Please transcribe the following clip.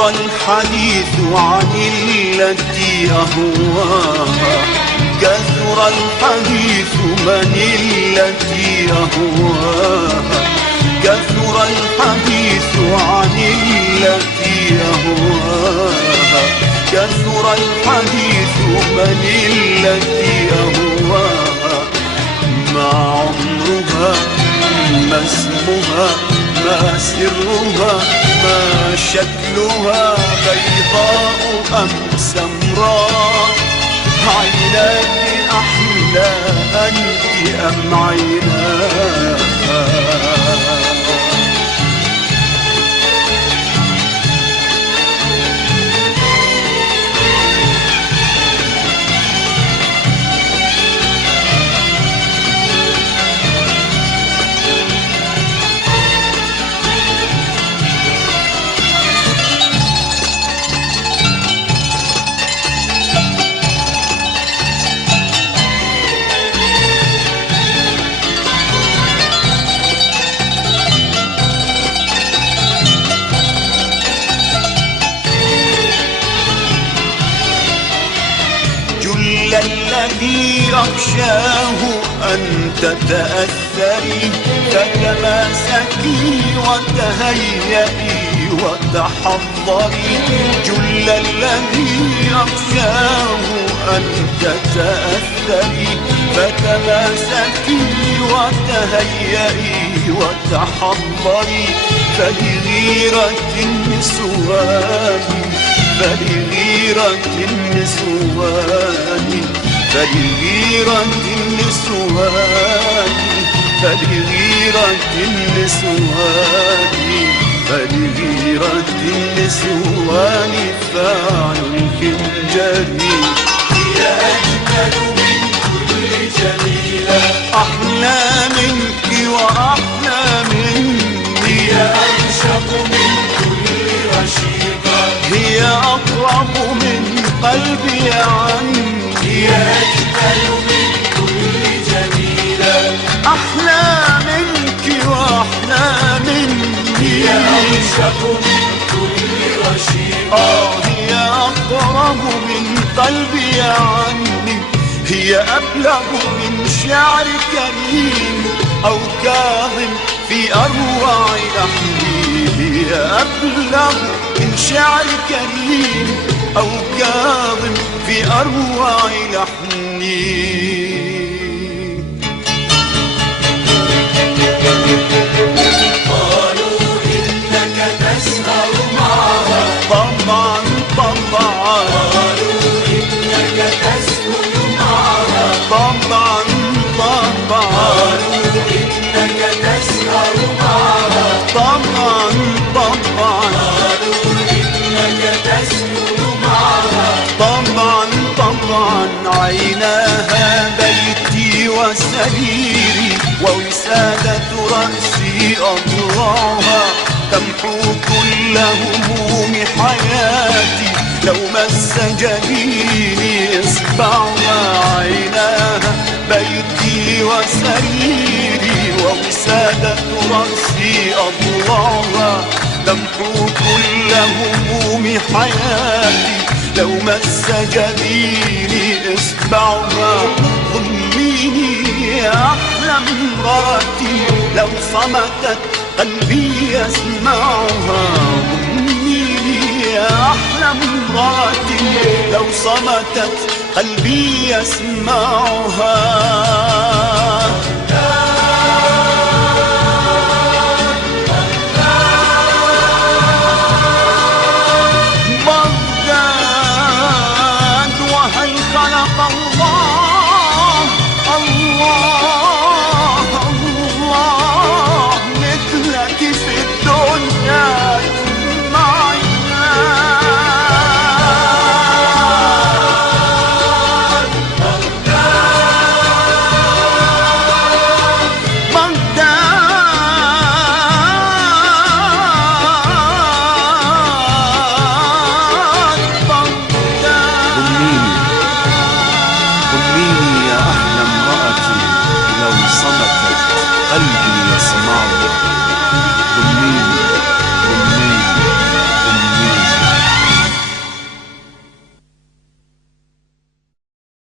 كثر الحديث عن التي أهواها، كثر الحديث من التي أهواها، كثر الحديث عن التي أهواها، كثر الحديث من التي أهواها. ما عمرها، ما اسمها، ما سرها، ما شكلها، بيضاء أم سمراء؟ عيناك أحلى أنت أم عيناها؟ الذي أخشاه أن تتأثري، فتماسكي وتهيئي وتحضري. جل الذي أخشاه أن تتأثري، فتماسكي وتهيئي وتحضري. فلغيرة النسوان، فلغيرة النسوان، فلغيرة النسوان، فلغيرة النسوان، فلغيرة النسوان فعل الخنجر. هي أجمل من كل جميلة، أحلى منك وأحلى مني. هي أنشط من كل رشيقة، هي أقرب من قلبي عني. هي أجمل من كل جميلة، أحلى منك وأحلى مني. هي أنشط من كل رشيقة، هي أقرب من قلبي عني. هي أبلغ من شعر كريم أو كاظم في أروع لحني. هي أبلغ من شعر كريم أو كاظم في أروع لحني. قالوا إنك تسهر معها، طبعا طبعا. قالوا إنك تسكن معها، طبعا طبعا. قالوا إنك تسهر معها، طبعا طبعا. قالوا إنك تسكن معها. طبعا طبعا. عيناها بيتي وسريري ووسادة رأسي أضلاعها. تمحو كل هموم حياتي لو مس جبيني إصبعها. عيناها بيتي وسريري ووسادة رأسي أضلاعها. تمحو كل هموم حياتي لو مس جبيني إصبعها. ضميني يا أحلى امرأتي لو صمتت قلبي يسمعها. ضميني يا أحلى امرأتي لو صمتت قلبي يسمعها. بغداد وهل خلق الله